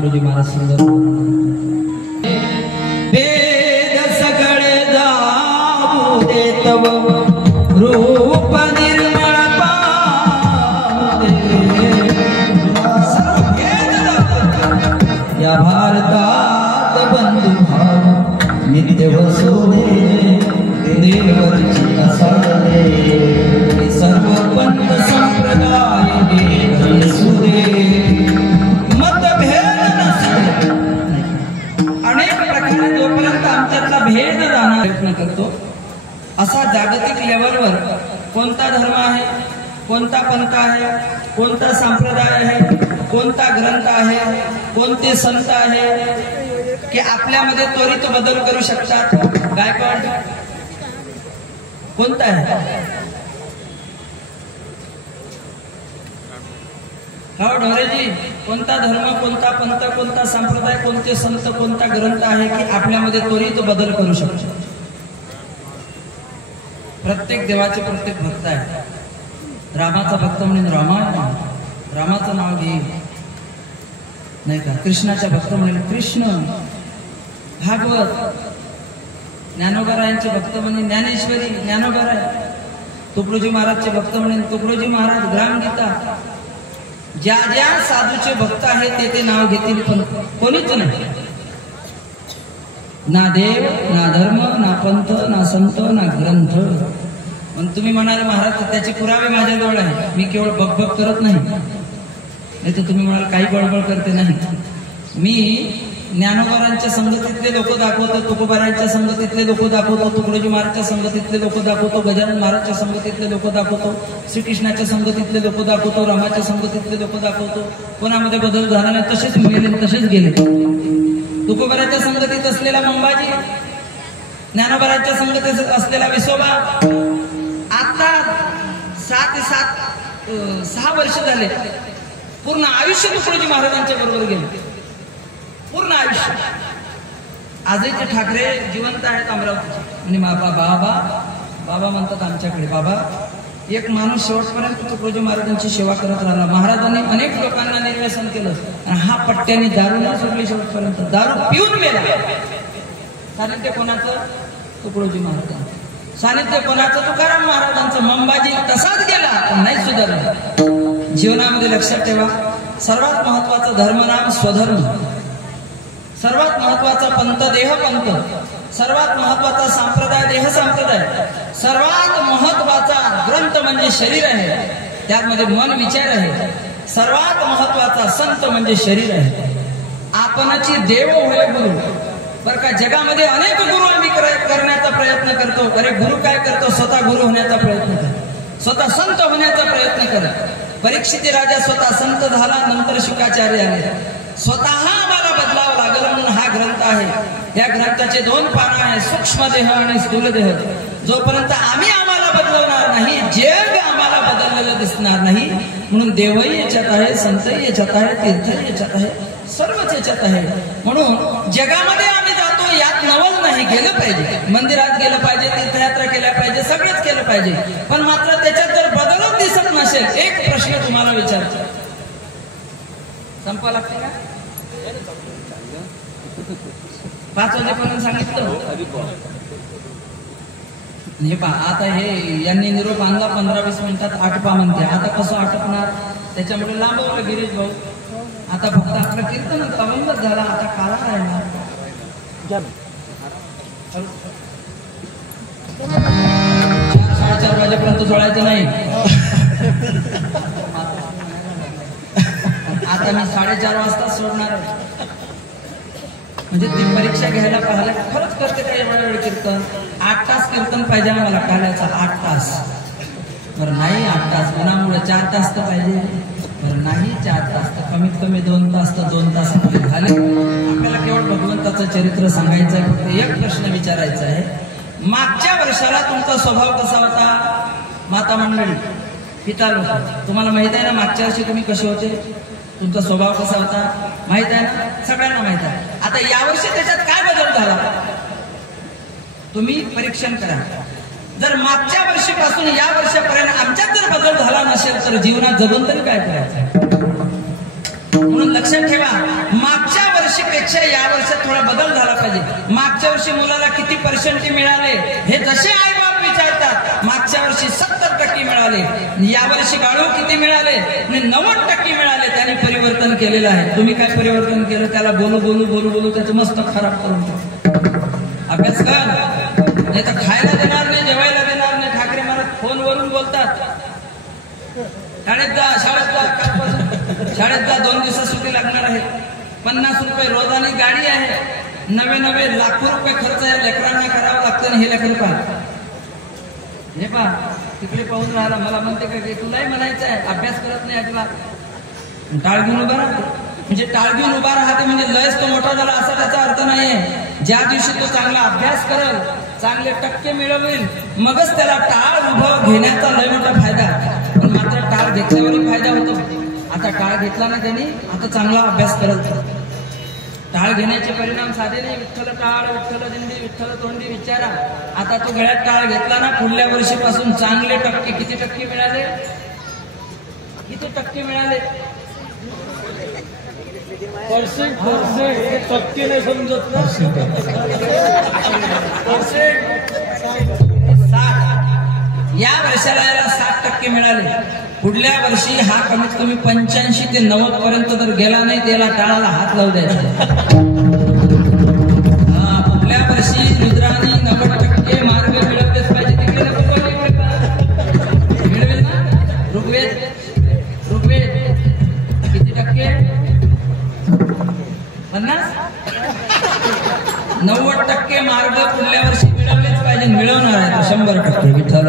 तुकडोजी महाराज सुंदर वेद सगळे जाऊ दे तव रूप निर्मळ पादे या भारतात बंधु भाव नित्य वसुदे देवरची असादे सर्व पंथ संप्रदाय सुदे मतभेद नसते अनेक प्रकारे जोपर्यंत आमच्यातला भेद जाणार प्रयत्न करतो असा जागतिक लेवलवर कोणता धर्म आहे, कोणता पंथ आहे, कोणता संप्रदाय आहे, कोणता ग्रंथ आहे, कोणते संत आहे की आपल्यामध्ये त्वरित बदल करू शकतात? गायकवाड कोणता आहे? हो ढोरेजी, कोणता धर्म, कोणता पंथ, कोणता संप्रदाय, कोणते संत, कोणता ग्रंथ आहे की आपल्यामध्ये त्वरित बदल करू शकतो? प्रत्येक देवाचे प्रत्येक भक्त आहे. रामाचा भक्त म्हणून रामायण, रामाचं नाव घे नाही का. कृष्णाच्या भक्त म्हणून कृष्ण, भागवत. ज्ञानोबरायांचे भक्त म्हणून ज्ञानेश्वरी, ज्ञानोबराय. तुकडोजी महाराजचे भक्त म्हणून तुकडोजी महाराज, ग्रामगीता. ज्या ज्या साधूचे भक्त आहेत ते नाव घेतील, पण कोणीच नाही. ना देव, ना धर्म, ना पंथ, ना संत, ना ग्रंथ. पण तुम्ही म्हणाल महाराज त्याचे पुरावे माझ्याजवळ आहे, मी केवळ बकबक करत नाही. नाही तर तुम्ही म्हणाल काही बळबळ करते नाही. मी ज्ञानोबरांच्या संगतीतले लोक दाखवतो, तुकोबारांच्या संगतीतले लोक दाखवतो, तुकडोजी महाराजच्या संगतीतले लोक दाखवतो, गजानन महाराजच्या संगतीतले लोक दाखवतो, श्रीकृष्णाच्या संगतीतले लोक दाखवतो, रामाच्या संगतीतले लोक दाखवतो. कोणामध्ये बदल झाला नाही, तसेच मेले तसेच गेले. तुकोबाराच्या संगतीत असलेला मंबाजी, ज्ञानोबरांच्या संगतीत असलेला विसोबा आता 6 वर्ष झाले. पूर्ण आयुष्य तुकडोजी महाराजांच्या बरोबर गेले, पूर्ण आयुष्य. आजही ते ठाकरे जिवंत आहेत अमरावतीचे. आणि बाबा म्हणतात आमच्याकडे, बाबा एक माणूस शेवटपर्यंत तुकडोजी महाराजांची सेवा करत राहिला. महाराजांनी अनेक लोकांना निर्व्यसन केलं आणि हा पट्ट्याने दारू न सोडली शेवटपर्यंत, दारू पिऊन मेला. सानिध्य कोणाचं? तुकडोजी महाराजांचं. सानिध्य कोणाचं? तुकाराम महाराजांचं. मंबाजी तसाच गेला पण नाही सुधारला. जीवनामध्ये लक्षात ठेवा, सर्वात महत्वाचं धर्मनाम स्वधर्म, सर्वात महत्वाचा पंथ देहपंथ, सर्वात महत्वाचा संप्रदाय देह संप्रदाय, सर्वात महत्वाचा ग्रंथ म्हणजे शरीर आहे, त्यामध्ये मन विचार आहे. सर्वात महत्वाचा संत म्हणजे शरीर आहे. आपणची देव होय गुरु. बर का, जगामध्ये अनेक गुरु आम्ही करण्याचा प्रयत्न करतो. अरे गुरु काय करतो? स्वतः गुरु होण्याचा प्रयत्न करतो, स्वतः संत होण्याचा प्रयत्न करतो. परीक्षित राजा स्वतः संत झाला, नंतर शुकाचार्य आले. स्वतः आम्हाला बदलावं लागलं म्हणून हा ग्रंथ आहे. या ग्रंथाचे 2 पानं आहे, सूक्ष्म देह आणि स्थूल देह. जोपर्यंत आम्हाला बदलवणार नाही, जग आम्हाला बदललेलं दिसणार नाही. म्हणून देवही याच्यात आहे, संतही याच्यात आहे, तीर्थही याच्यात आहे, सर्वच याच्यात आहे. म्हणून जगामध्ये आम्ही जातो, यात नवल नाही. गेलं पाहिजे, मंदिरात गेलं पाहिजे, तीर्थयात्रा केल्या पाहिजे, सगळंच केलं पाहिजे. पण मात्र त्याच्यात जर बदलच दिसत नसेल, एक प्रश्न तुम्हाला विचारतो, संपवा लागते का? 5 वाजेपर्यंत सांगितलं. हे पहा, आता हे यांनी निरोप आणला 15-20 मिनिटात आटपा म्हणते. आता कसं आटपणार? त्याच्यामुळे लांबवलं गिरीश भाऊ. आता फक्त आपलं कीर्तन तवंगच झाला, आता काला राहणार. 4-4:30 वाजेपर्यंत सोडायचं नाही. आता मी 4:30 वाजता सोडणार आहे. म्हणजे ती परीक्षा घ्यायला पाहिजे. खरंच करते काय एवढा वेळ कीर्तन? 8 तास कीर्तन पाहिजे मला काल्याचा. 8 तास. बरं नाही 8 तास, कोणामुळे 4 तास तर पाहिजे. बरं नाही 4 तास तर कमीत कमी 2 तास तर 2 तास झाले. आपल्याला केवळ भगवंताचं चरित्र सांगायचं आहे. फक्त एक प्रश्न विचारायचा आहे, मागच्या वर्षाला तुमचा स्वभाव कसा होता? माता मंडळी, पिता लोक, तुम्हाला माहित आहे ना मागच्या वर्षी तुम्ही कसे होते? तुमचा स्वभाव कसा होता माहित आहे ना? सगळ्यांना माहित आहे. आता यावर्षी त्याच्यात काय बदल झाला तुम्ही परीक्षण करा. जर मागच्या वर्षीपासून या वर्षापर्यंत आमच्यात जर बदल झाला नसेल तर जीवनात जगून तरी काय करायचं? म्हणून लक्षात ठेवा, मागच्या वर्षीपेक्षा या वर्षात थोडा बदल झाला पाहिजे. मागच्या वर्षी मुलाला किती पर्सेंट मिळाले हे जसे आई बाप विचारतात, मागच्या वर्षी 70% मिळाले, यावर्षी बाळू किती मिळाले, 90% मिळाले. त्यांनी परिवर्तन केलेलं आहे. तुम्ही काय परिवर्तन केलं? त्याला बोलू बोलू बोलू बोलू त्याचं मस्त खराब करून अभ्यास कर, नाही तर खायला देणार नाही, जेवायला देणार नाही. ठाकरे महाराज फोनवरून बोलतात, शाळेत जा, शाळेत जा, शाळेत जा, 2 दिवसात सुट्टी लागणार आहे. 50 रुपये रोजानी गाडी आहे, नवे लाखो रुपये खर्च आहे, लेकरांना करावं लागतं. हे लेकर पहा, हे पहा तिकडे पाहून राहिला. मला म्हणते का तुलाही म्हणायचं आहे अभ्यास करत नाही अजिबात, टाळ घेऊन उभा राहतो. म्हणजे टाळ घेऊन उभा राहते म्हणजे लयच तो मोठा झाला असा त्याचा अर्थ नाहीये. ज्या दिवशी तो चांगला अभ्यास करेल, चांगले टक्के मिळवेल, मगच त्याला टाळ उभं घेण्याचा लय मोठा फायदा. पण मात्र टाळ घेतल्यावरही फायदा होतो. आता टाळ घेतला ना त्यांनी, आता चांगला अभ्यास करत. टाळ घेण्याचे परिणाम साधे नाही. विठ्ठल टाळ, विठ्ठल दिंडी, विठ्ठल तोंडी विचारा. आता तो गळ्यात टाळ घेतला ना, पुढल्या वर्षीपासून चांगले टक्के. किती टक्के मिळाले? किती टक्के मिळाले? टक्के नाही समजत ना. 60. या वर्षाला याला 60% मिळाले. पुढल्या वर्षी हा कमीत कमी 85 ते 90 पर्यंत जर गेला नाही, त्याला टाळाला हात लावू द्यायचा. पुढल्या वर्षी रुद्राने 90% मार्ग मिळवलेच पाहिजे. तिकडे मिळवेल ना. ऋग्वेद किती टक्के? 50. 90% मार्ग पुढल्या वर्षी मिळवलेच पाहिजे. मिळवणार आहे तो 100%. विठ्ठल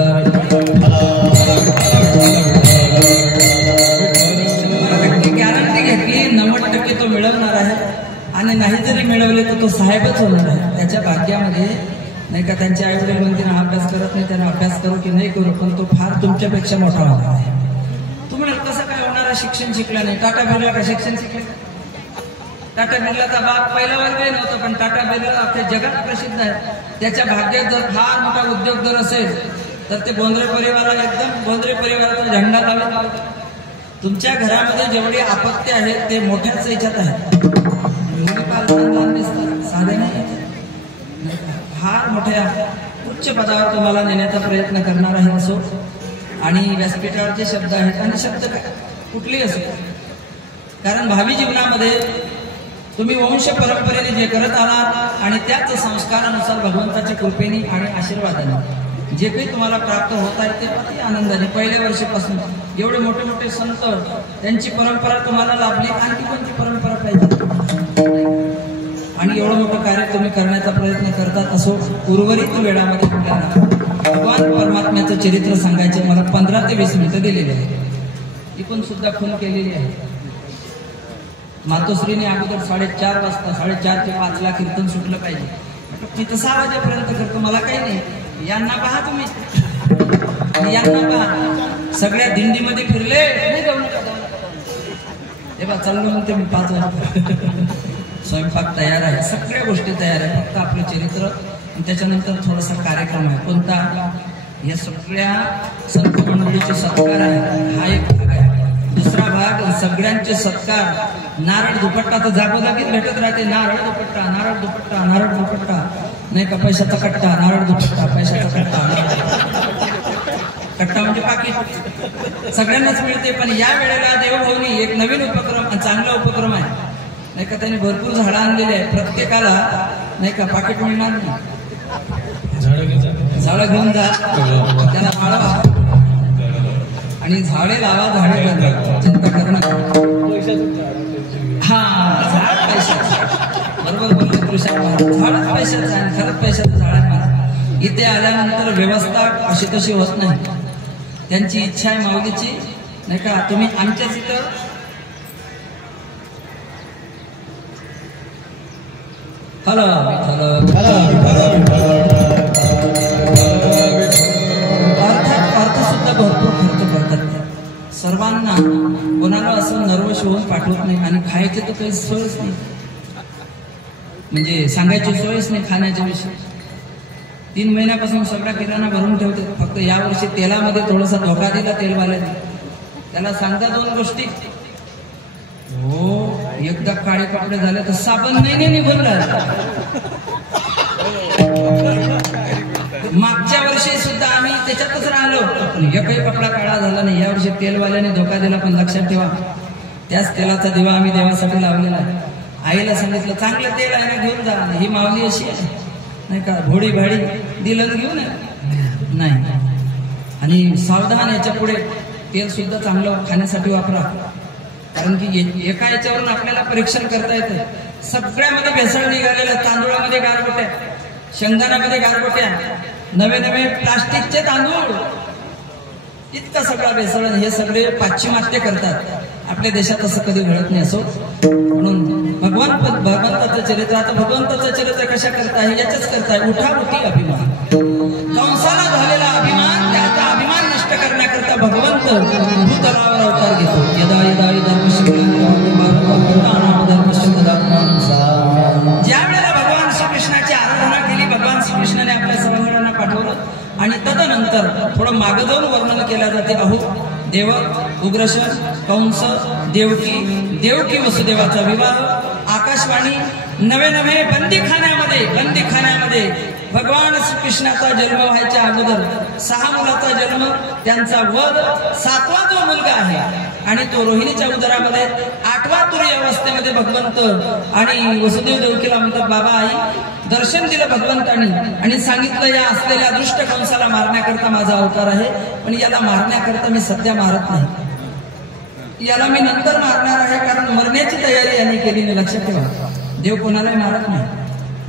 गॅरंटी घेतली, 90% तो मिळवणार आहे. आणि नाही जरी मिळवले तर तो साहेबच होणार आहे. त्याच्या भाग्यामध्ये नाही का त्यांचे आई वडील म्हणतील हा अभ्यास करत नाही, त्यांना अभ्यास करू की नाही करू, पण तो फार तुमच्यापेक्षा मोठा होणार आहे. तुम्ही कसं काय होणार? शिक्षण शिकला नाही. टाटा बिर्ला का शिक्षण शिकले? टाटा बिर्लाचा बाप पहिला वर्गही नव्हता, पण टाटा बिर्ला अख्ख्या जगात प्रसिद्ध आहे. त्याच्या भाग्यात जर फार मोठा उद्योग जर असेल तर ते बोंद्रे परिवाराला, एकदम बोंद्रे परिवाराचा झेंडा लावला. तुमच्या घरामध्ये जेवढी आपत्ती आहेत ते मोठ्याच याच्यात आहेत. साधे नाही, फार मोठ्या उच्च पदावर तुम्हाला नेण्याचा प्रयत्न करणार आहे. असो आणि व्यासपीठावरचे शब्द आहेत आणि शब्द कुठलेही असो, कारण भावी जीवनामध्ये तुम्ही वंश परंपरेने जे करत आलात आणि त्याच संस्कारानुसार भगवंताच्या कृपेने आणि आशीर्वादाने जे काही तुम्हाला प्राप्त होत आहे ते अति आनंदाने. पहिल्या वर्षीपासून एवढे मोठे मोठे संत, त्यांची परंपरा तुम्हाला लाभली. आणखी कोणती परंपरा पाहिजे? आणि एवढं मोठं कार्य तुम्ही करण्याचा प्रयत्न करतात. असो उर्वरित वेळामध्ये आपल्याला भगवान परमात्म्याचं चरित्र सांगायचे. मला 15 ते 20 मिनिटं दिलेली आहे. इकून सुद्धा खून केलेली आहे. मातोश्रीने अगोदर 4:30 वाजता, 4:30 ते 5 ला कीर्तन सुटलं पाहिजे. मी तर 6 वाजेपर्यंत करतो, मला काही नाही. यांना पहा तुम्ही, यांना पहा. सगळ्या दिंडीमध्ये फिरले नाही, जाऊ नका. हे बा चाललो म्हणते मी 5 वाजता. स्वयंपाक तयार आहे, सगळ्या गोष्टी तयार आहे. फक्त आपलं चरित्र आणि त्याच्यानंतर थोडासा कार्यक्रम आहे. कोणता? या सगळ्या संत मंडळीचे सत्कार आहे. हा एक भाग आहे. दुसरा भाग सगळ्यांचे सत्कार. नारळ दुपट्टा तर जागोजागीच भेटत राहते. नारळ दुपट्टा, नारळ दुपट्टा, नारळ दुपट्टा, नाही का पैशाचा कट्टा, नारळ दुपट्टा, पैशाचा कट्टा. कट्टा म्हणजे पाकिट सगळ्यांनाच मिळते. पण या वेळेला देवभाऊनी एक नवीन उपक्रम, चांगला उपक्रम आहे नाही का. त्यांनी भरपूर झाडं आणलेली आहे. प्रत्येकाला नाही का पाकिट मिळणार नाही. झाडं घेऊन जा, त्याला वाढवा आणि झाडे लावा, झाडे लावा. चिंता करू नका. हा झाड पैशाचं, बरोबर बोलले कृषक. झाडच पैशाचं आहे, खरंच पैशाचं झाड आहे. इथे आल्यानंतर व्यवस्था अशी तशी होत नाही. त्यांची इच्छा आहे माऊलीची नाही का. तुम्ही आमच्याच इथं हॅलो अर्थ सुद्धा भरपूर खर्च करतात. सर्वांना कोणाला असं नर्वस होऊन पाठवत नाही. आणि खायचे तर काही सोयच नाही, म्हणजे सांगायची सोयच नाही. खाण्याच्या विषयी 3 महिन्यापासून सगळा किराणा भरून ठेवते. फक्त यावर्षी तेलामध्ये थोडासा धोका दिला तेलवाल्याने. त्याला सांगता 2 गोष्टी. हो एकदा काळे कपडे झाले तर साबण नाही निघून राहिला. मागच्या वर्षी सुद्धा आम्ही त्याच्यातच राहिलो, पण एकही कपडा काळा झाला नाही. यावर्षी तेलवाल्याने धोका दिला, पण लक्षात ठेवा त्याच तेलाचा दिवा आम्ही देवासाठी लावलेला आहे. आईला सांगितलं चांगलं तेल आहे ना घेऊन जा. ही मावली अशी आहे नाही का, भोडी भाडी दिलं घेऊन नाही. आणि सावधान, याच्या पुढे तेल सुद्धा चांगलं खाण्यासाठी वापरा, कारण की एका याच्यावरून आपल्याला परीक्षण करता येतं. सगळ्यामध्ये भेसळ निघालेलं, तांदूळामध्ये गारगोट्या, शेंगदाण्यामध्ये गारगोट्या, नवे नवे प्लास्टिकचे तांदूळ, इतका सगळा भेसळ. हे सगळे पाश्चिमात्य करतात. आपल्या देशात असं कधी घडत नाही. असो म्हणून भगवंताचं चरित्र, आता भगवंताचं चरित्र कशा करता आहे, याच्याच करताय. उठाउठी अभिमान, कंसाला झालेला अभिमान, त्याचा अभिमान नष्ट करण्याकरता भगवंत भूतलावर अवतार घेतो. यदा यदा ज्या वेळेला भगवान श्रीकृष्णाची आराधना केली, भगवान श्रीकृष्णाने आपल्या सर्वांना पाठवलं. आणि तदनंतर थोडं मागं जाऊन वर्णन केल्या जाते. अहो देवक, उग्रसेन, कंस, देवकी वसुदेवाचा विवाह, आकाशवाणी, नवे नवे बंदीखान्यामध्ये भगवान श्रीकृष्णाचा जन्म व्हायच्या अगोदर 6 मुलाचा जन्म, त्यांचा वध, 7वा जो मुलगा आहे आणि तो रोहिणीच्या उदरामध्ये, 8वा तुरी अवस्थेमध्ये भगवंत आणि वसुदेव देवकीला म्हणतात बाबा आई, दर्शन दिलं भगवंतांनी आणि सांगितलं या असलेल्या दुष्ट कंसाला मारण्याकरता माझा अवतार आहे, पण याला मारण्याकरता मी सध्या मारत नाही, याला मी नंतर मारणार आहे, कारण मरण्याची तयारी यांनी केली नाही. लक्षात ठेवा, देव कोणालाही मारत नाही,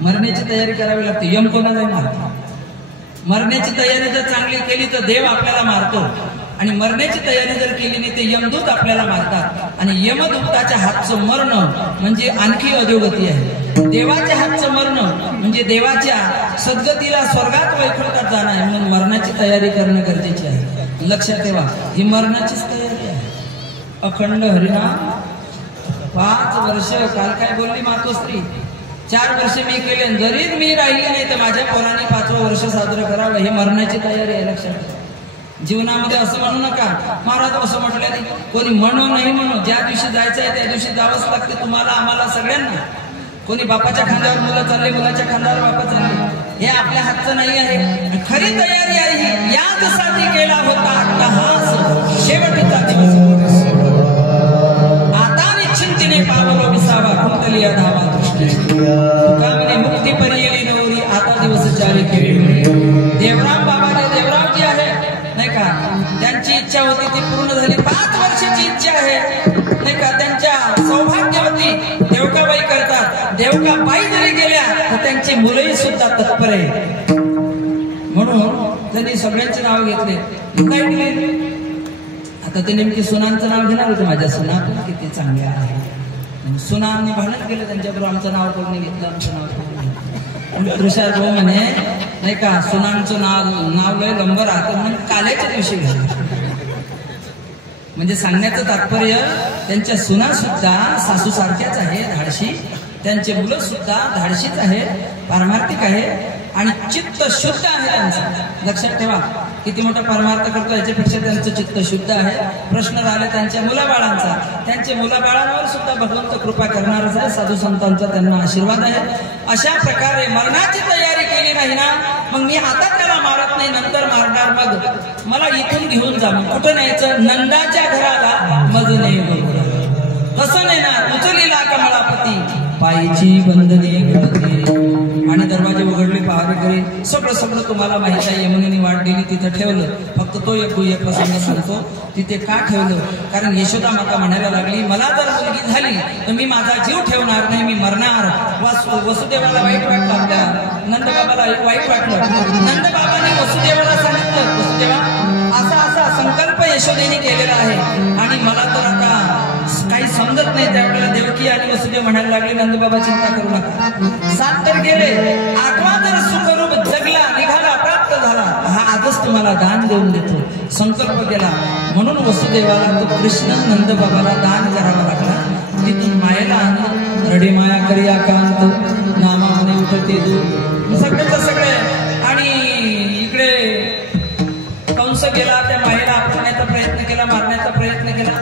मरण्याची तयारी करावी लागते. यम कोणालाही मारतो. मरण्याची तयारी जर चांगली केली तर देव आपल्याला मारतो, आणि मरण्याची तयारी जर केली नाही ते यमदूत आपल्याला मारतात. आणि यमदूताच्या हातचं मरण म्हणजे आणखी अधोगती आहे. देवाच्या हातचं मरण म्हणजे देवाच्या सद्गतीला, स्वर्गात, वैकुंठात जाणं आहे. म्हणून मरणाची तयारी करणं गरजेची आहे. लक्षात ठेवा, ही मरणाचीच तयारी आहे. अखंड हरिनाम 5 वर्ष, काल काय बोलली मातोश्री, 4 वर्ष मी केले, जरी मी राहिली नाही तर माझ्या पोराने 5वं वर्ष साजरं करावं. ही मरणाची तयारी आहे. लक्षात ठेवा, जीवनामध्ये असं म्हणू नका महाराज असं म्हटलं नाही, कोणी म्हणू नाही म्हणू, ज्या दिवशी जायचं आहे त्या दिवशी जावंच लागते, तुम्हाला आम्हाला सगळ्यांना. कोणी बापाच्या खांद्यावर मुलं चालले, मुलाच्या खांद्यावर बापा चालले, हे आपल्या हातचं नाही आहे. खरी तयारी आहे ही. याचसाठी केला होता अट्टहास, शेवटीचा दिवस आता निश्चिंतीने पावलो विसावा, कुंतली धावा दृष्टी तुकामने मुक्ती पर्येली नवरी, आता दिवस चारी केली. देवराम बाबाने, देवरामजी आहे नाही का, त्यांची इच्छा होती ती पूर्ण झाली. 5 वर्षाची इच्छा आहे नाही का, त्यांच्या सौभाग्यवती देवकाबाई करतात. देवकाबाई जरी गेल्या तर त्यांची मुलंही सुद्धा तत्पर आहे. म्हणून त्यांनी सगळ्यांचे नाव घेतले. काय केले आता ते नेमकी सुनांचं नाव घेणार होते. माझ्या सुना किती चांगल्या आहे. सुनांनी भांडण केलं त्यांच्याबरोबर, आमचं नाव कोणी घेतलं, आमचं नाव कोणी घेतलं. तुषार भाऊ म्हणे नाही का, सुनांचं नाव लय लंबर राहतं म्हणून काल्याच्या दिवशी घेतलं. म्हणजे सांगण्याचं तात्पर्य, त्यांच्या सुना सुद्धा सासू सारख्याच आहे, धाडशी. त्यांचे मुलं सुद्धा धाडशीच आहे, पारमार्थिक आहे आणि चित्त शुद्ध आहे त्यांचं. लक्षात ठेवा, किती मोठा परमार्थ करतो याच्यापेक्षा त्यांचं चित्त शुद्ध आहे. प्रश्न राहिला त्यांच्या मुलाबाळांचा. त्यांचे मुलाबाळांवर सुद्धा भगवंत कृपा करणारच आहे. साधू संतांचा त्यांना आशीर्वाद आहे. अशा प्रकारे मरणाची तयारी केली नाही ना, मग मी आता त्याला मारत नाही, नंतर मारणार. मग मला इथून घेऊन जा. मग कुठं न्यायचं? नंदाच्या घराला. मज नाही कसं नेणार? उचलीला कमळापती, पायची बंधने घडते. आणि दरवाजे उघडले, पहारेकरी सगळं तुम्हाला माहित आहे. यमुनेने वाट दिली, तिथं ठेवलं. फक्त तो एक प्रसंग सांगतो. तिथे का ठेवलं? कारण यशोदा माता म्हणायला लागली, मला जर मुलगी झाली तर मी माझा जीव ठेवणार नाही, मी मरणार. वसुदेवाला वाईट वाटलं, आपल्या नंदबाबाला वाईट वाटलं. नंदबाबांनी वसुदेवाला सांगितलं, वसुदेवा असा संकल्प यशोदेने केलेला आहे आणि मला तर आता काही समजत नाही. त्यावेळेला देवकी आणि वसुदेव म्हणायला लागले, नंदबाबा चिंता करू नका. 7 तर गेले, 8वा जर सुखरूप जगला, निघाला, प्राप्त झाला, हा आजच तुम्हाला दान देऊन देतो. संकल्प केला. म्हणून वसुदेवाला तो कृष्ण नंदबाबाला दान करावा लागला. तिथून मायेला आणलं. रडी माया करी आकांत, नामाने उठते दूर, सगळे. आणि इकडे कंस गेला, त्या मायेला आपटण्याचा प्रयत्न केला, मारण्याचा प्रयत्न केला.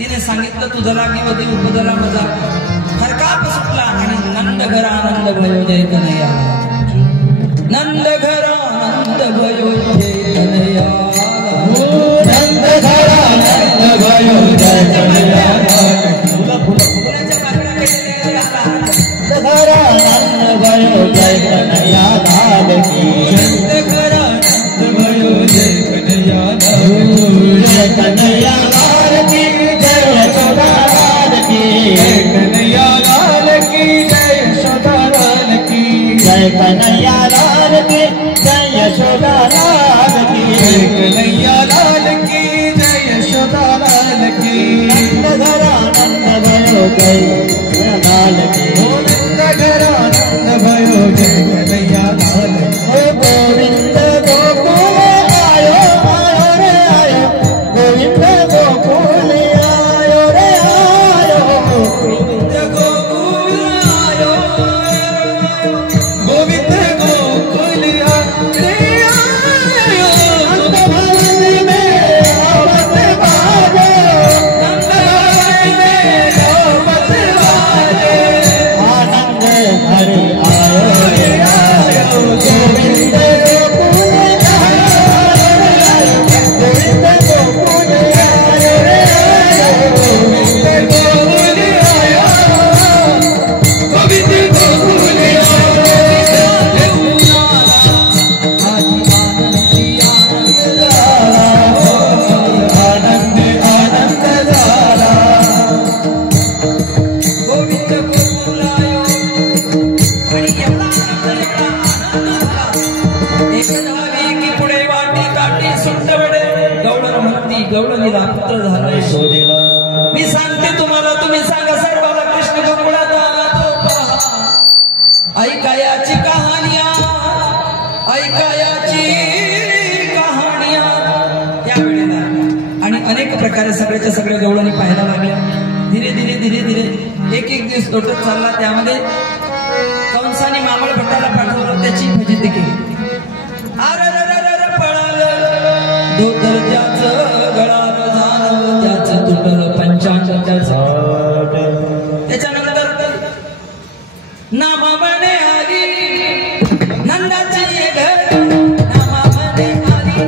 तिने सांगितलं तुझा लागी वधी उपदला मजा हरकाप सुटला आणि नंद घर आनंद भयो जय कन्हैया नंद घर आनंद भयो जय कन्हैया नंद घर आनंद भयो जय कन्हैया भयो जय कन्हैया लाल की नंद घर आनंद भयो जय कन्हैया जय कन्हैया लाल की जय यशोदा लाल की जय कन्हैया लाल की जय यशोदा लाल की जय कन्हैया लाल की जय यशोदा लाल की जय कन्हैया लाल की जय यशोदा लाल की नंद घर आनंद भयो जय लाल की नंद घर आनंद भयो जय कन्हैया लाल की गोविंद गोकुल आयो आयो रे आयो गोविंद गोकुल आयो रे आयो गोविंद गोकुल आयो गोविंद गोकुल रे आयो नंद भवन में आवत बाजे नंद भवन में आवत बाजे आनंद हरि आयो रे आयो गोविंद गोकुल आयो गोविंद गोकुल आयो रे आयो गोविंद गोकुल आयो गोविंद गोकुल आनंद आनंद झाला गोविंद गोकुल आयो आणि एवढा आनंद झाला एक धावी की पुढे वाटी काठी सुंटवडे गवळण म्हणती गवळणीला पुत्र झाला यशोदेला मी सांगते तुम्हाला तुम्ही सांगा सर्वाला कृष्ण गोकुळात आला तो पहा ऐकायाची कहानिया ऐकायाची कहानिया त्यावेळेला आणि अनेक प्रकारे सगळ्याच्या सगळ्या गवळणी पाहायला लागल्या धीरे धीरे धीरे धीरे एक एक दिवस लोटत चालला त्यामध्ये कंसाने मामळ भट्टाला पाठवलं त्याची फजिती केली आर पळालं धोतर त्याचं गळालं झालं त्याचं तुटलं पंचांग त्याचं त्याच्यानंतर नामामणे आली नंदाची घर नामामणे आली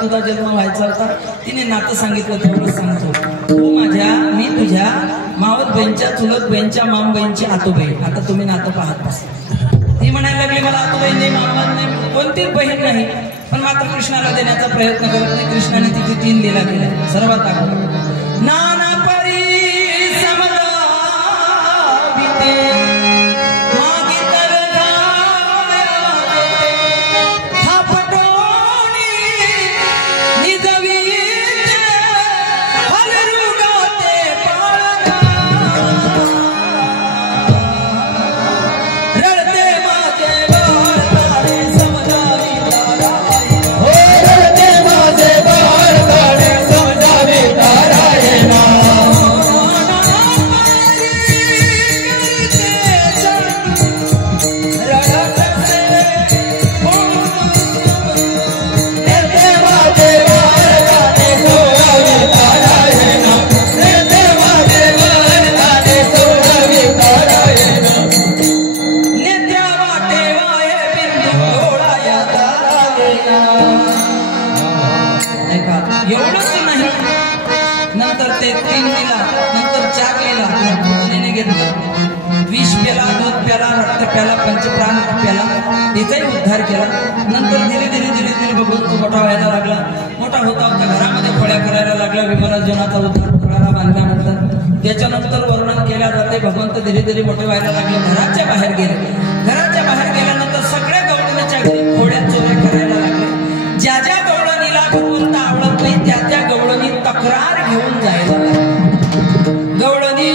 तुझा जन्म व्हायचा होता तिने नातं सांगितलं तेवढं सांगतो तू माझ्या मी तुझ्या मावत बहीणच्या चुलत बहीणच्या माम बहीणची आतोबहीण आता तुम्ही नातं पाहत बसा ती म्हणायला लागली मला आतोबहीण नाही मामा नाही कोणतीच बहीण नाही पण मात्र कृष्णाला देण्याचा प्रयत्न करत नाही कृष्णाने तिथे 3 लीला केल्या सर्वात अगोदर नाना परी समजा बीते समजावी तारा ये ना विष प्याला, दूध प्याला, रक्त प्याला, पंचप्राण प्याला, तिचाही उद्धार केला. नंतर धीरे धीरे धीरे धीरे भगवंत मोठा व्हायला लागला. मोठा होता होता घरामध्ये खोड्या करायला लागला. विमलार्जुनाचा उद्धार खोळाला बांधल्यानंतर त्याच्यानंतर वर्णन केल्या जाते. भगवंत धीरे धीरे मोठे व्हायला लागले. घराच्या बाहेर गेले. घराच्या बाहेर गेल्यानंतर सगळ्या गवळणीच्या घरी खोड्या चोऱ्या करायला लागले. ज्या ज्या गवळणीला भगवंत आवडत नाही त्या त्या गवळणी तक्रार घेऊन जायला लागले. गवळणी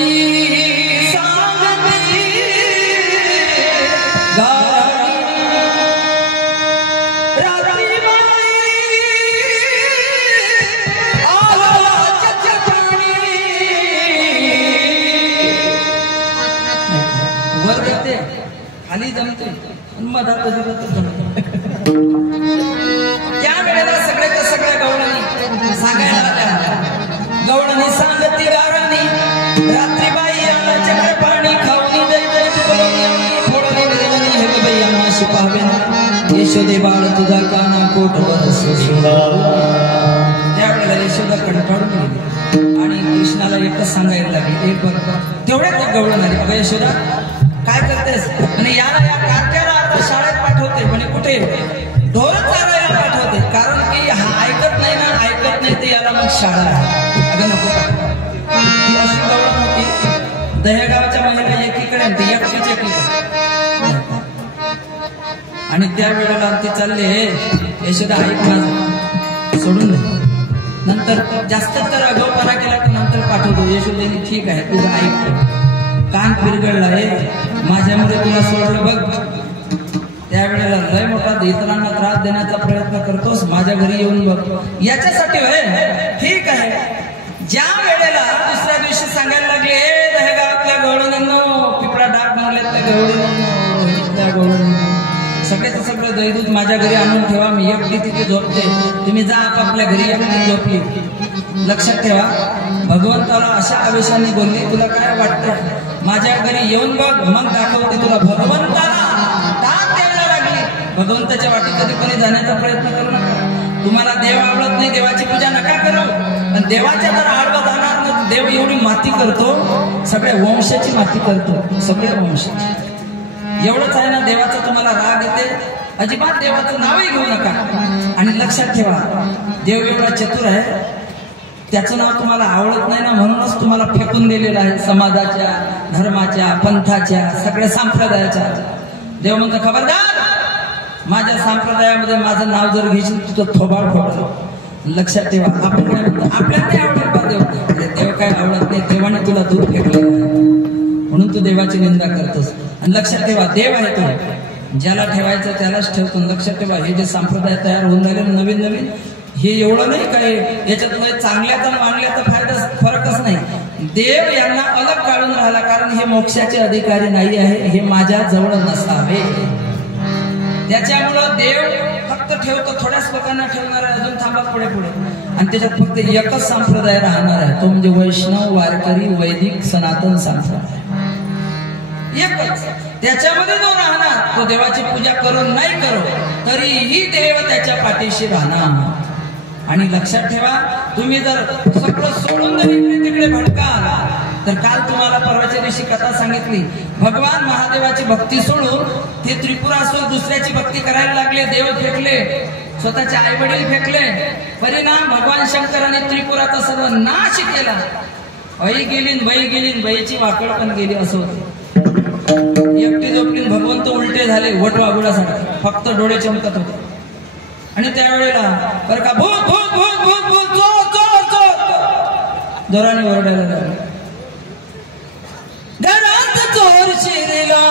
खाली जमते मधात त्या वेळेला सगळ्याच्या सगळ्या गवळणी सांगायला लागल्या. गवळणी सांगती गाराणी रात्री बाई आला चक्र पाणी खाऊनी दैवत बोलवणी फोडणी देवणी हे बाई आम्हा शिपावे ना यशोदे बाळ तुझा काना कोटवर त्यावेळेला यशोदा कंटाळून गेली आणि कृष्णाला एकच सांगायला लागली. एक बघ तेवढ्यात गवळण आली. बघा यशोदा काय करतेस? आणि याला या कार्त्याला आता शाळेत पाठवते. म्हणे कुठे? ढोर चारायला पाठवते. कारण की हा ऐकत नाही ना, ऐकत नाही ते याला मग शाळा आहे. अगं नको ही अशी गवळण होती. दह्यागावच्या महिला एकीकडे ती एकटीच एकीकडे आणि त्या वेळेला ती चालले यशोदा ऐक माझं सोडून दे. नंतर जास्त तर अगोपणा केला की नंतर पाठवतो. यशोदेने ठीक आहे तुझं ऐक. कान पिरगळला आहे माझ्यामध्ये तुला सोडलं बघ. त्यावेळेला लय मोठा इतरांना त्रास देण्याचा प्रयत्न करतोस. माझ्या घरी येऊन बघ. याच्यासाठी होय ठीक आहे. ज्या वेळेला दुसऱ्या दिवशी सांगायला लागले दहेगावातल्या गवळणींनो पिपळा डाग मारल्यातल्या गवळणींनो गवळणी सगळ्याचं सगळं दैदूत माझ्या घरी आणून ठेवा. मी एकटी तिथे झोपते. तुम्ही जा आपापल्या घरी. एकटी झोपली. लक्षात ठेवा भगवंताला अशा आवेशाने बोलली तुला काय वाटतं? माझ्या घरी येऊन बघ मग दाखवते तुला. भगवंताला दाद द्यायला लागली. भगवंताच्या वाटी कधी कोणी जाण्याचा प्रयत्न करू नका. तुम्हाला देव आवडत नाही देवाची पूजा नका करू. पण देवाच्या जर आडवा जाणार ना देव एवढी माती करतो. सगळ्या वंशाची माती करतो. सगळ्या वंशाची. एवढंच आहे ना देवाचा तुम्हाला राग येते अजिबात देवाचं नावही घेऊ नका. आणि लक्षात ठेवा देव एवढा चतुर आहे त्याचं नाव तुम्हाला आवडत नाही ना म्हणूनच तुम्हाला फेकून दिलेलं आहे. समाजाच्या धर्माच्या पंथाच्या सगळ्या संप्रदायाच्या. देव म्हणतो खबरदार माझ्या संप्रदायामध्ये माझं नाव जर घेशील तुझं थोबाड फोडतो. लक्षात ठेवा. आपण काय म्हणतो आपल्याला नाही आवडत बा देव. अरे देव काय आवडत नाही देवाने तुला दूर फेकलेलं आहे म्हणून तू देवाची निंदा करतोस. आणि लक्षात ठेवा देव आहे तो ज्याला ठेवायचं त्यालाच ठेवतो. लक्षात ठेवा हे जे संप्रदाय तयार होऊन राहिले नवीन नवीन हे एवढं नाही काय याच्यात चांगल्याचा वांगल्याचा फायदा फरकच नाही. देव यांना अलग काढून राहिला कारण हे मोक्षाचे अधिकारी नाही आहे. हे माझ्या जवळ नसावे. त्याच्यामुळं देव फक्त ठेवतो. थोड्याच लोकांना ठेवणार आहे. अजून थांबा पुढे पुढे. आणि त्याच्यात फक्त एकच संप्रदाय राहणार आहे तो म्हणजे वैष्णव वारकरी वैदिक सनातन संप्रदाय. एकच त्याच्यामध्ये जो राहणार तो देवाची पूजा करून नाही करो तरीही देव त्याच्या पाठीशी राहणार. आणि लक्षात ठेवा तुम्ही जर सगळं सोडून जर इकडे तिकडे भटकाल तर काल तुम्हाला परवाच्या दिवशी कथा सांगितली. भगवान महादेवाची भक्ती सोडून ते त्रिपुरासुर दुसऱ्याची भक्ती करायला लागले. देव फेकले. स्वतःचे आई वडील फेकले. परिणाम भगवान शंकराने त्रिपुराचा सर्व नाश केला. आई गेली बाई गेली बाईची वाकड पण गेली असं होतं. एकटी झोपली भगवंत उलटे झाले वटवागुळासाठी. फक्त डोळे चमकत होते. आणि त्यावेळेला बरं का भूत भूत भूत भूत भूत चोर चोर चोर जोराने ओरडायला लागले. घरात चोर शिरला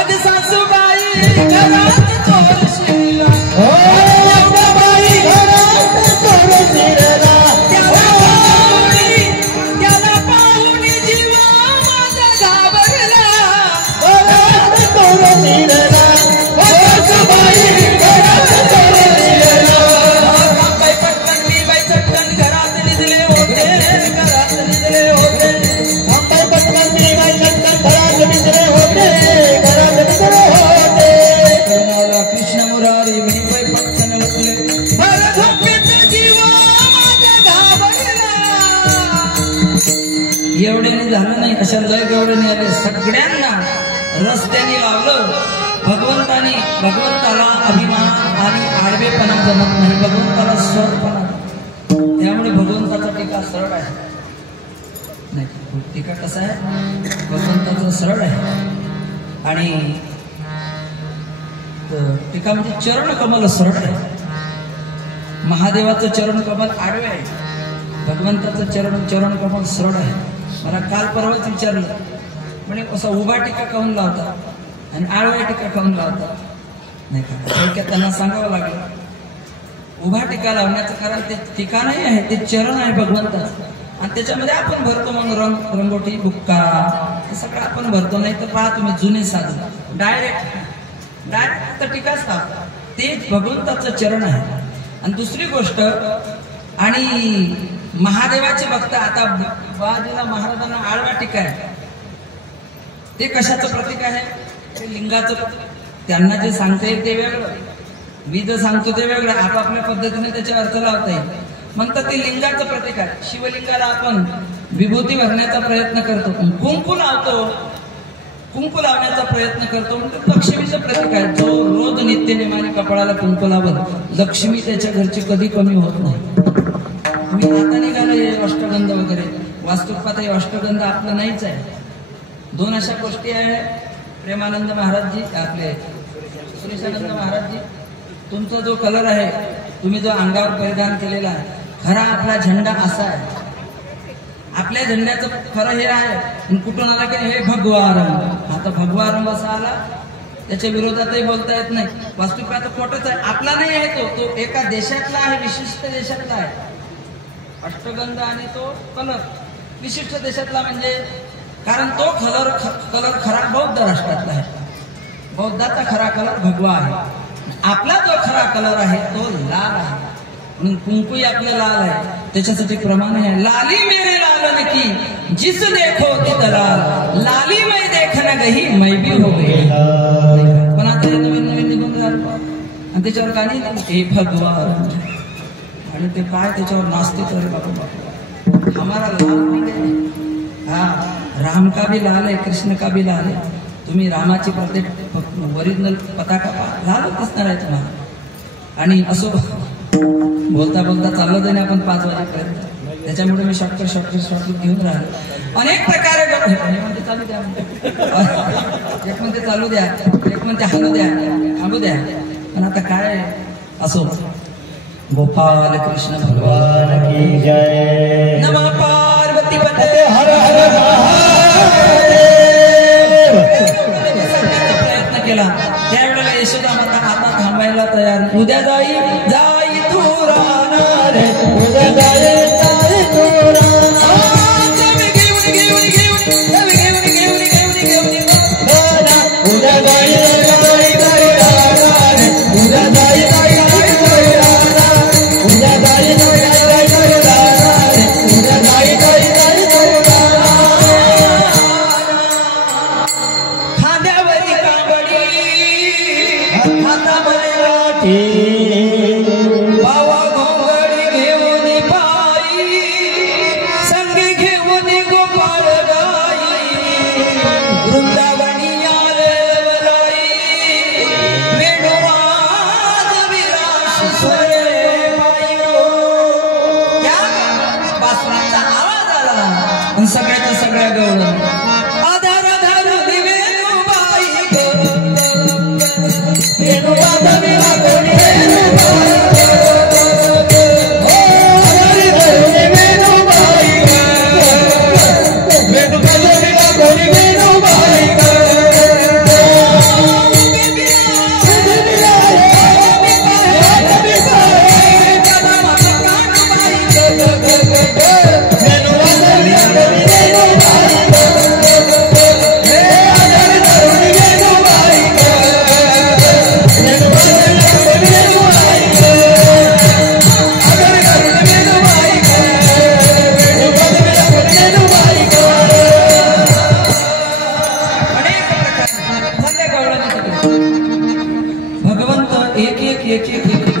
अग सासूबाई घरात चोर शिरला बाई घरात चोर शिरला त्याला पाहुणी जीवा माझा घाबरला घरात चोर शिरला सासूबाई घरात चोर शिरला. बाई पटकन घरात निघले होते घरात निघले होते. कृष्ण मुरारी रस्त्याने लावलं. भगवंताला अभिमान आणि आडवेपणा जमत नाही, भगवंताला सरळपणा. त्यामुळे भगवंताचा टीका सरळ आहे. नाही, टीका कसा आहे? भगवंताचं सरळ आहे. आणि टीका म्हणजे चरण कमल सरळ आहे. महादेवाचं चरण कमल आडवे आहे, भगवंताचं चरण कमल सरळ आहे. मला काल परवाच विचारलं, म्हणजे असा उभा टीका काहून लावता आणि आडव्या टीका काहून लावता? नाही का, थोडक्यात त्यांना सांगावं लागलं. उभा टीका लावण्याचं कारण ते टीका नाही आहे, ते चरण आहे भगवंताचं. आणि त्याच्यामध्ये आपण भरतो मग रंगोटी, बुक्का, हे सगळं आपण भरतो. नाही तर पहा तुम्ही जुने साधन डायरेक्ट टीकाच लावतात, ते भगवंताचं चरण आहे. आणि दुसरी गोष्ट, आणि महादेवाचे भक्त, आता बाजूला महाराजांना आडवा टीका आहे, ते कशाचं प्रतीक आहे? ते लिंगाचं. त्यांना जे सांगता येईल ते वेगळं, मी जे सांगतो ते वेगळं, आपापल्या पद्धतीने त्याच्या अर्थ लावता येईल. म्हणतात ते लिंगाचं प्रतीक आहे. शिवलिंगाला आपण विभूती भरण्याचा प्रयत्न करतो, कुंकू लावण्याचा प्रयत्न करतो, म्हणजे लक्ष्मीचं प्रतीक आहे. जो रोज नित्यनेमाने कपाळाला कुंकू लावत, लक्ष्मी त्याच्या घरची कधी कमी होत नाही. तुम्ही आता निघालं हे अष्टगंध वगैरे, वास्तुपात हे अष्टगंध आपलं नाहीच आहे. दोन अशा गोष्टी आहेत. प्रेमानंद महाराजजी, आपले सुरेशानंद महाराजजी, तुमचा जो कलर आहे, तुम्ही जो अंगावर परिधान केलेला आहे, खरा आपला झेंडा असा आहे. आपल्या झेंड्याचं खरं हे आहे. कुठून आला की हे भगवा रंग. आता भगवा रंग असा आला, त्याच्या विरोधातही बोलता येत नाही. वास्तविकता खोटच आहे, आपला नाही आहे. तो एका देशातला आहे, विशिष्ट देशातला आहे. अष्टगंध आणि तो कलर विशिष्ट देशातला, म्हणजे कारण तो कलर खरा बौद्ध राष्ट्रातला आहे. बौद्धाचा खरा कलर भगवा आहे. आपला जो खरा कलर आहे तो लाल आहे. म्हणून कुंकू आपलं लाल आहे. त्याच्यासाठी प्रमाण आहे, लाली मेरे लालन की जिस देखो तित लाल, लाली मै देखना गही मै भी हो गई. पण आता नवीन निघून झालं आणि त्याच्यावर गाणी हे भगवान, आणि ते काय त्याच्यावर नाचते तर बाबा हमारा लाल नाही. हा, राम का भी लाल है, कृष्ण का भी लाल है. तुम्ही रामाची प्रत्येक ओरिजिनल पताका लालच दिसणार आहे तुम्हाला. आणि असो बोलता बोलता चाललो जाईन आपण 5 वाजेपर्यंत. त्याच्यामुळे मी शॉर्टकट घेऊन राहिलो. अनेक प्रकारे चालू द्या, एक म्हणते चालू द्या, एक म्हणते हलू द्या. पण आता काय असो, गोपाल कृष्ण भगवान की जय. नमः पार्वती पते हर हर प्रयत्न केला. त्यावेळेला यशोदा माता आता थांबायला तयार. उद्या जाई तू राहणार, उद्या जाई तू राहणार. उद्या जाई सगळ्या गवळण आधार धरू दिवे बाई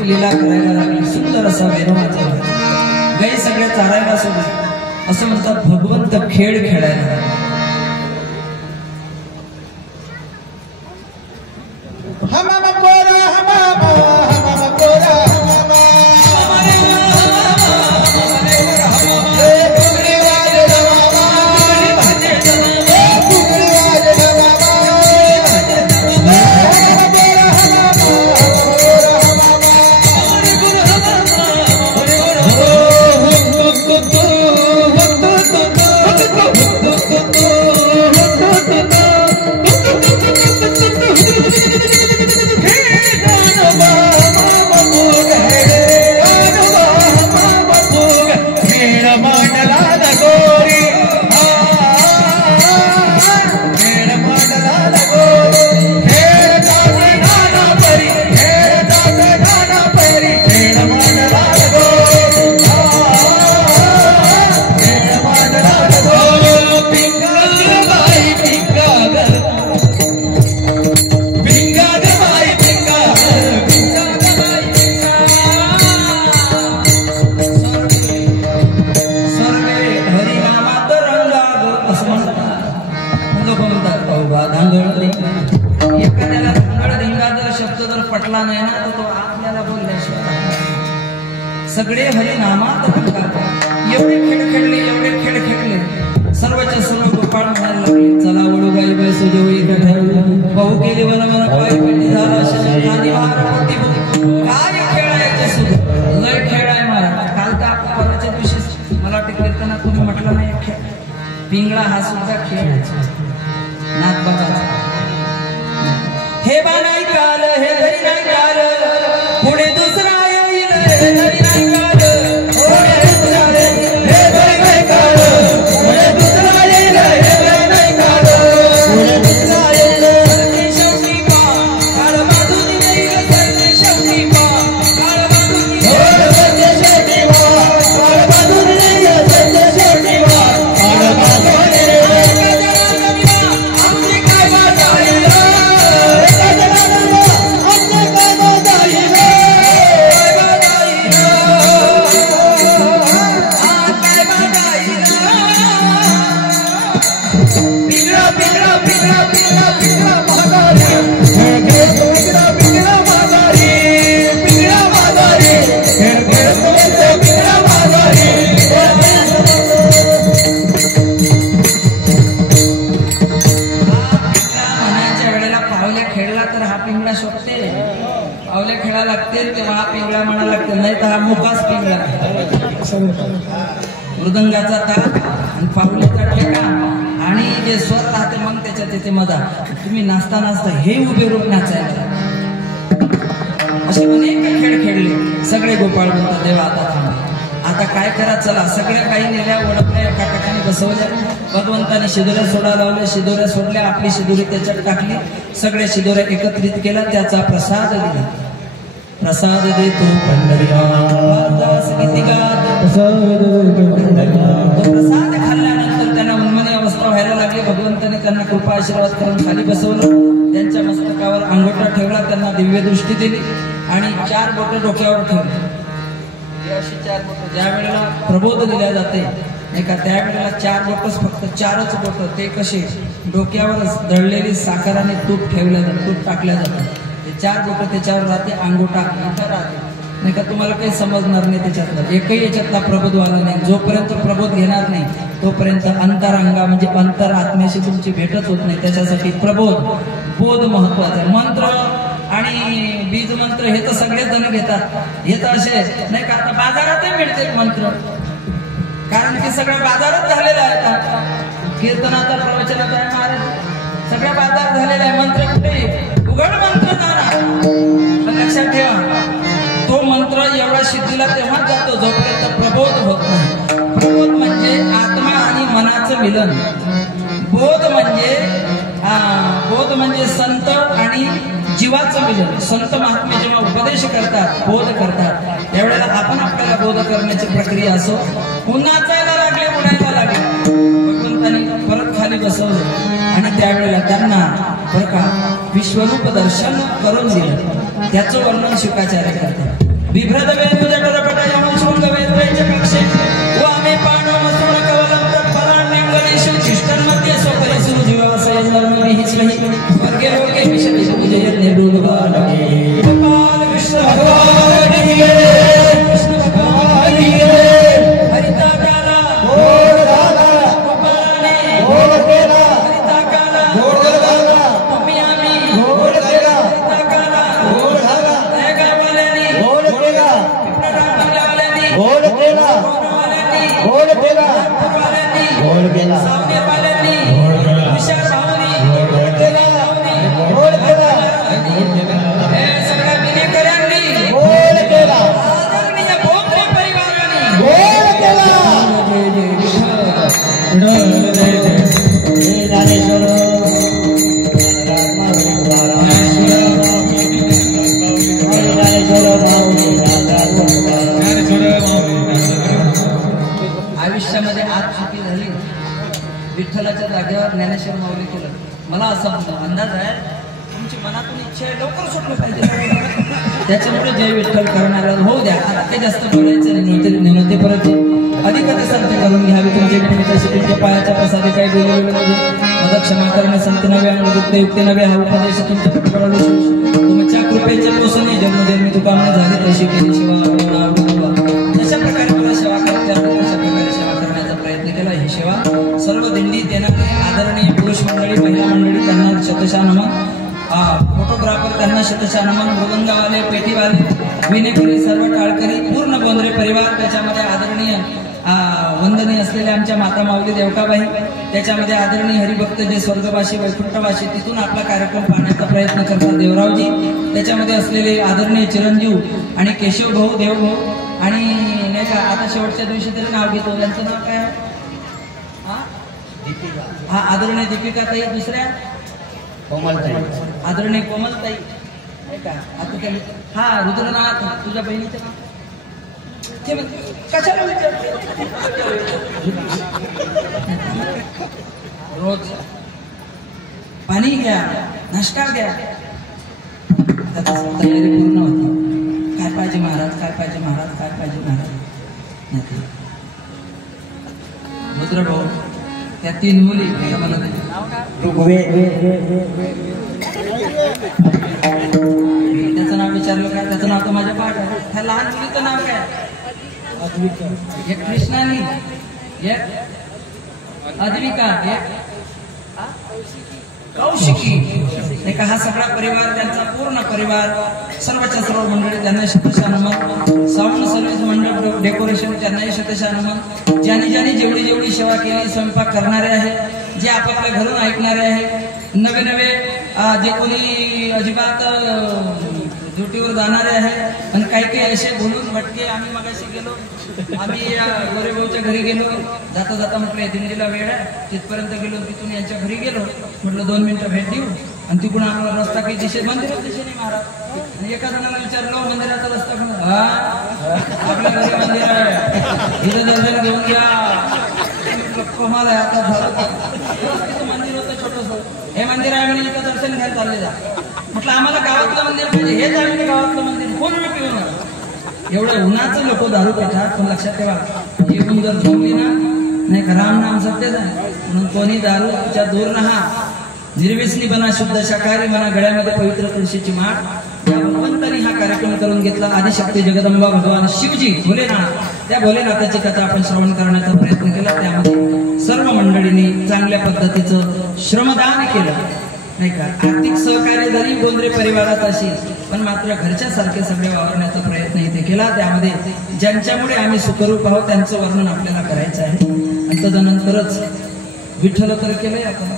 लीला करायला लागली. सुंदर असा वेणूचा गाई सगळ्या चारायला सोडून असं म्हणतात भगवंत खेळ खेळायला. एखाद्याला धांगड धिंगा जर शब्द जर पटला नाही ना तर तो आपल्याला बोलल्याशिवाय सगळे हरिनामात एवढे खेळ खेळले सर्वच्या सर्व गोपाळ म्हणायला लागले चला वळू गाई बैसो जेवढी पाहू केले वन मन पाय पिंडी झाला काय खेळ आहे सुद्धा लय खेळ आहे मला काल तर आपल्या परवाच्या दिवशी मला वाटतं कीर्तनात कोणी म्हटलं नाही खेळ पिंगळा हा सुद्धा खेळ नाथ बाबाचा हे बा नाही काल हे घरी नाही काल पुढे दुसरा येईल हे घरी नाही काल पुढे दुसरा येईल हे घरी नाही काल पुढे दुसरा येईल हे घरी नाही काल पुढे दुसरा येईल सरती शेवटी पा काळ बाजून येईल सरती शेवटी पा काळ बाजून येईल सरती शेवटी पा काळ बाजून येईल सरती शेवटी पा काळ बाजून येईल आमची काय बात आहे पावले खेळा लागतील तेव्हा हा पिंगळा म्हणा लागतील नाही तर हा मुकाच पिंगळा मृदंगाचा ताक आणि पावलेचा ठेका आणि जे स्वर राहते मग त्याच्यात येते मजा तुम्ही नाचता नाचता हे उभे रोग नाचायला असे अनेक खेळ खेळले सगळे गोपाळ म्हणतात देवा आता थांबले आता काय करा चला सगळ्या काही नेल्या ओळखल्या एका ठिकाणी बसवल्या भगवंताने शिदोऱ्या सोडा लावल्या शिदोऱ्या सोडल्या आपली शिदोरी त्याच्यात टाकली सगळ्या शिदोऱ्या एकत्रित केला त्याचा प्रसाद दिला प्रसाद देतो प्रसाद खाल्ल्यानंतर त्यांना उन्मनी अवस्था व्हायला लागली भगवंताने त्यांना कृपा आशीर्वाद करून खाली बसवलं त्यांच्या मस्तकावर अंगोठा ठेवला त्यांना दिव्य दृष्टी दिली आणि 4 बोटं डोक्यावर ठेवली अशी 4 बोटं ज्या वेळेला प्रबोध दिल्या जाते नाही का त्यावेळेला 4 बोटच फक्त 4च बोटं ते कसे डोक्यावर दळलेली साखर आणि तूप ठेवल्या जातात तूप टाकल्या जातात ते 4 बोटं त्याच्यावर राहते अंगोठा इथं राहते नाही का तुम्हाला काही समजणार नाही त्याच्यातलं एकही याच्यातला प्रबोध वाला नाही जोपर्यंत प्रबोध घेणार नाही तोपर्यंत अंतरांगा म्हणजे अंतरात्म्याशी तुमची भेटच होत नाही त्याच्यासाठी प्रबोध बोध महत्वाचा आहे मंत्र आणि बीज मंत्र हे तर सगळे जण घेतात हे तर असे नाही का आता बाजारातही मिळते मंत्र कारण की सगळं बाजारात झालेलं आहे कीर्तनाचा प्रवचनाचा आहे महाराज सगळ्या बाजार झालेला आहे मंत्र कुठे उघड मंत्र जाणार पण लक्षात ठेवा तो मंत्र एवढा सिद्धीला तेव्हा जातो जोपर्यंत प्रबोध होत नाही प्रबोध म्हणजे आत्मा आणि मनाचं मिलन बोध म्हणजे संत आणि जीवाचं मिलन संत महात्मे जेव्हा उपदेश करतात बोध करतात त्यावेळेला आपण आपल्याला बोध करण्याची प्रक्रिया असो उन्हाचायला लागले उडायला लागले भगवंताने परत खाली बसवलं आणि त्यावेळेला त्यांना बरं का विश्वरूप दर्शन करून दिलं त्याचं वर्णन शुकाचार्य करतात बिभ्रत वेद तुझ्या टरपटा यमन शृंग वेद वेचे कक्षे व आम्ही पांडव मसूर कवलम तत्पराण्य गणेश शिष्टांमध्ये सोपरी सुरू जीवावसाय धर्म हिच नाही वर्गे लोके विषय पूजय निर्दुर्भान गोपाल कृष्ण भगवान की कृष्ण भगवान की हरिता काला गोड झाला गोपालाने गोड केला हरिता काला गोड झाला तुम्ही आम्ही गोड केला हरिता काला गोड झाला जयगावाल्यांनी गोड केला पिपळावाल्यांनी गोड केला गोड केला पूर्वाल्यांनी गोड केला सावनेवाल्यांनी विशाल भावनी गोड केला गोड केला अंधाराच्या जागेवर ज्ञानेश्वर माऊली केलं. मला असा अंदाज आहे तुमची मनातून इच्छा आहे लवकर सुटलं पाहिजे, त्याच्यामुळे जय विठ्ठल करणारा होऊ द्या. आता ते जास्त बोलायचं निवडते परत अधिक ते संत करून घ्यावी तुमचे तुमच्या पायाच्या प्रसादे काही बोललेलं माझा क्षमा करणे संत नव्हे अनुयुक्त युक्त नव्हे हा उपदेश तुमच्या तुमच्या कृपेचे पोषणे जन्मजन्मी तुका झाली तशी केली सेवा. जशा प्रकारे मला सेवा करते तशा प्रकारे सेवा करण्याचा प्रयत्न केला. ही सेवा सर्व दिंडी देणारे आदरणीय पुरुष मंडळी महिला मंडळी त्यांना शतशः नमन, फोटोग्राफर त्यांना शतशः नमन, मृदंगवाले पेटीवाले विनेकरी सर्व टाळकरी पूर्ण बोंद्रे परिवार, त्याच्यामध्ये आदरणीय वंदनीय असलेले आमच्या माता माऊली देवकाबाई, त्याच्यामध्ये आदरणीय हरिभक्त जे स्वर्गवासी वैकुंठवासी तिथून आपला कार्यक्रम पाहण्याचा प्रयत्न करतात देवरावजी, त्याच्यामध्ये असलेले आदरणीय चिरंजीव आणि केशव भाऊ देवभाऊ आणि नाही का आता शेवटच्या दिवशी तरी नाव घेतो त्यांचं नाव काय हा आदरणीय दीपिका ताई, दुसऱ्या आदरणीय कोमलताई नाही का आता हा रुद्रनाथ तुझ्या बहिणीचं नाव कशाला रोज पाणी घ्या नाश्ता घ्या तयारी पूर्ण होती. काय पाहिजे महाराज काय पाहिजे महाराज काय पाहिजे महाराज. रुद्र भाऊ त्या 3 मुली त्याचं नाव विचारलं काय त्याचं नाव तर माझ्या पाठ आहे. त्या लहान मुलीचं नाव काय एक कृष्णानी एक अद्विका एक कौशिकी नाही का. हा सगळा परिवार त्यांचा पूर्ण परिवार सर्वच्या सर्व मंडळी त्यांना शतशः नमन, साऊंड सर्व्हिस मंडळ डेकोरेशन त्यांनाही शतशः नमन, ज्यांनी ज्यांनी जेवढी जेवढी सेवा केली स्वयंपाक करणारे आहे जे आपापल्या घरून ऐकणारे आहे नवे नवे जे कोणी अजिबात ड्युटीवर जाणारे आहे आणि काही काही असे बोलून भटके. आम्ही मगाशी गेलो आम्ही गोरेभाऊच्या घरी गेलो जाता जाता म्हटलं दिंडीला वेळ आहे तिथपर्यंत गेलो तिथून यांच्या घरी गेलो म्हटलं 2 मिनिटं भेट देऊ आणि तिकडून आम्हाला रस्ता काही दिशे मंदिरात दिशेने महाराज आणि एका जणाला विचारलं मंदिराचा रस्ता कोण आपल्या घरी मंदिर आहे तिथं दर्शन घेऊन घ्या कमाल आहे. आता झालं मंदिर होतं छोटस हे मंदिर आहे म्हणजे इथं दर्शन घ्यायला चालले जा म्हटलं आम्हाला गावातलं मंदिर पाहिजे हेच आम्ही गावातलं मंदिर कोण वेळ पिऊन एवढं उन्हाचं लोक दारू पितात. पण लक्षात ठेवा येऊन जर झोपली ना नाही का राम नाम सत्यच आहे म्हणून कोणी दारूच्या दूर नहा निर्व्यसनी बना शुद्ध शाकाहारी बना गळ्यामध्ये पवित्र तुळशीची माळ. त्या भगवंतांनी हा कार्यक्रम करून घेतला. आदिशक्ती जगदंबा भगवान शिवजी भोलेनाथ त्या भोलेनाथाची कथा आपण श्रवण करण्याचा प्रयत्न केला. त्यामध्ये सर्व मंडळींनी चांगल्या पद्धतीचं श्रमदान केलं नाही का. आर्थिक सहकार्य जरी गोंद्रे परिवारात असेल पण मात्र घरच्या सारखे सगळे वावरण्याचा प्रयत्न इथे केला. त्यामध्ये ज्यांच्यामुळे आम्ही सुखरूप आहोत त्यांचं वर्णन आपल्याला करायचं आहे. अंतदनंतरच विठ्ठल तर केलंय आपण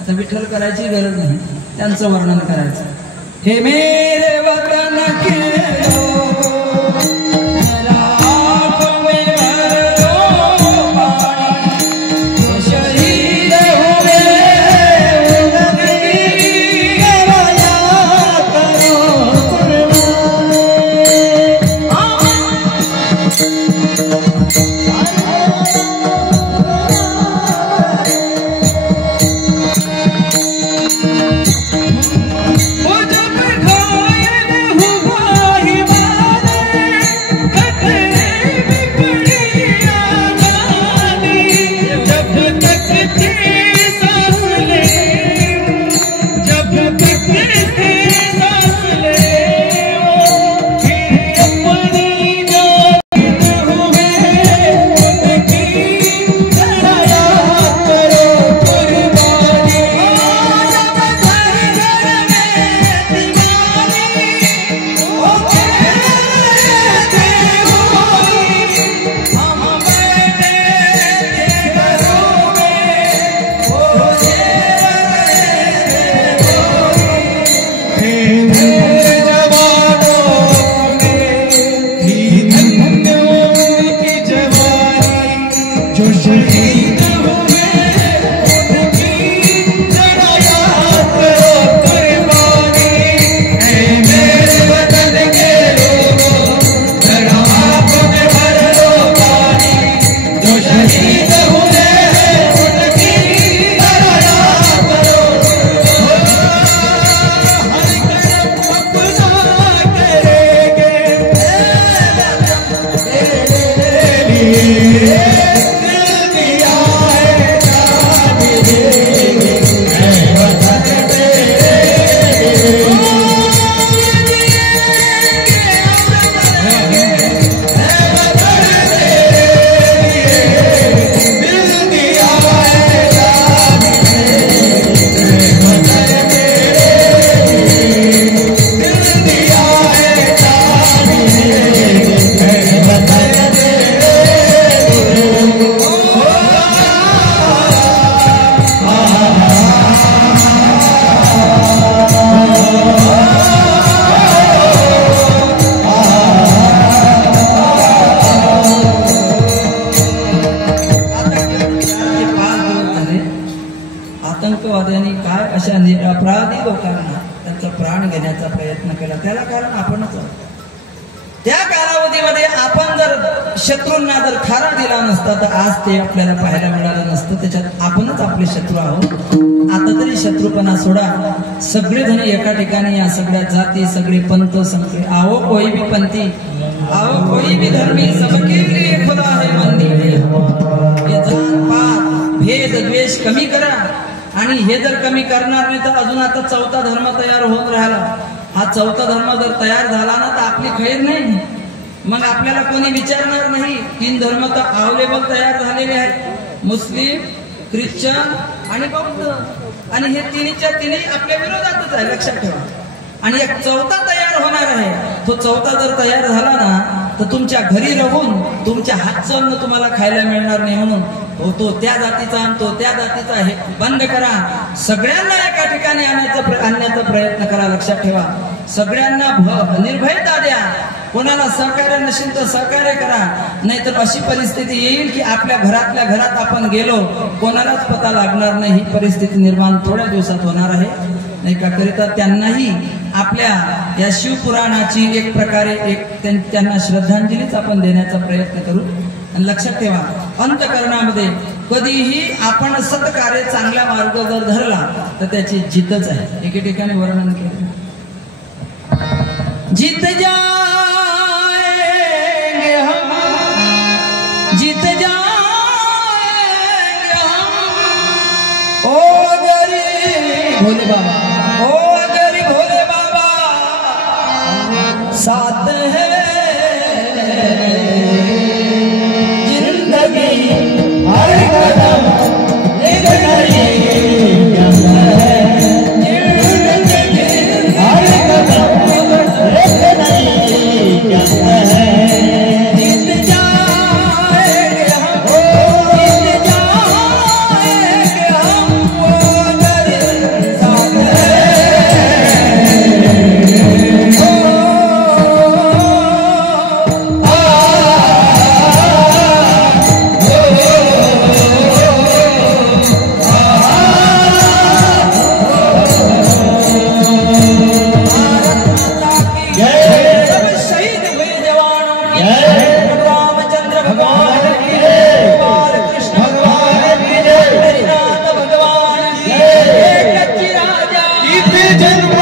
आता विठ्ठल करायची गरज नाही त्यांचं वर्णन करायचं. हे मेरे वतन के Oh, लोकांना त्यांचा प्राण घेण्याचा प्रयत्न केला, त्याला कारण आपणच आहोत. त्या कालावधीमध्ये आपण जर शत्रूंना जर थारा दिला नसता तर आज ते आपल्याला पाहायला मिळालं नसतं. त्याच्यात आपणच आपले शत्रू आहोत. आता तरी शत्रुपणा सोडा. सगळेजण एका ठिकाणी, या सगळ्या जाती, सगळे पंथ, सगळे आओ कोई भी पंथी, आओ कोई भी धर्मी, सबके लिए खुदा है मंदिर. हे जात पात भेद द्वेष कमी करा. आणि हे जर कमी करणार नाही तर अजून आता चौथा धर्म तयार होत राहिला. हा चौथा धर्म जर तयार झाला ना तर आपली खैर नाही. मग आपल्याला कोणी विचारणार नाही. 3 धर्म तर अवेलेबल तयार झालेले आहेत, मुस्लिम, ख्रिश्चन आणि बौद्ध. आणि हे तिन्हीच्या तिन्ही आपल्या विरोधातच आहे, लक्षात ठेवा. आणि एक चौथा तयार होणार आहे. तो चौथा जर तयार झाला ना तर तुमच्या घरी राहून तुमच्या हातचं अन्न तुम्हाला खायला मिळणार नाही. म्हणून तो त्या जातीचा आणि तो त्या जातीचा हे बंद करा. सगळ्यांना एका ठिकाणी आणण्याचा प्रयत्न करा. लक्षात ठेवा, सगळ्यांना निर्भयता द्या. कोणाला सहकार्य नसेल तर सहकार्य करा. नाहीतर अशी परिस्थिती येईल की आपल्या घरातल्या घरात आपण गेलो, कोणालाच पता लागणार नाही. ही परिस्थिती निर्माण थोड्या दिवसात होणार आहे. नाही का करिता त्यांनाही आपल्या या शिवपुराणाची एक प्रकारे त्यांना श्रद्धांजलीच आपण देण्याचा प्रयत्न करू. आणि लक्षात ठेवा, अंतःकरणामध्ये कधीही आपण सत्कार्य चांगला मार्ग जर धरला तर त्याची जितच आहे. एके ठिकाणी वर्णन केलं, जित जाएंगे हम, जित जाएंगे हम, ओ गरीब भोले बाबा, ओ गरीब भोले बाबा साथ है जिंदगी हर कदम एक नहीं जन्म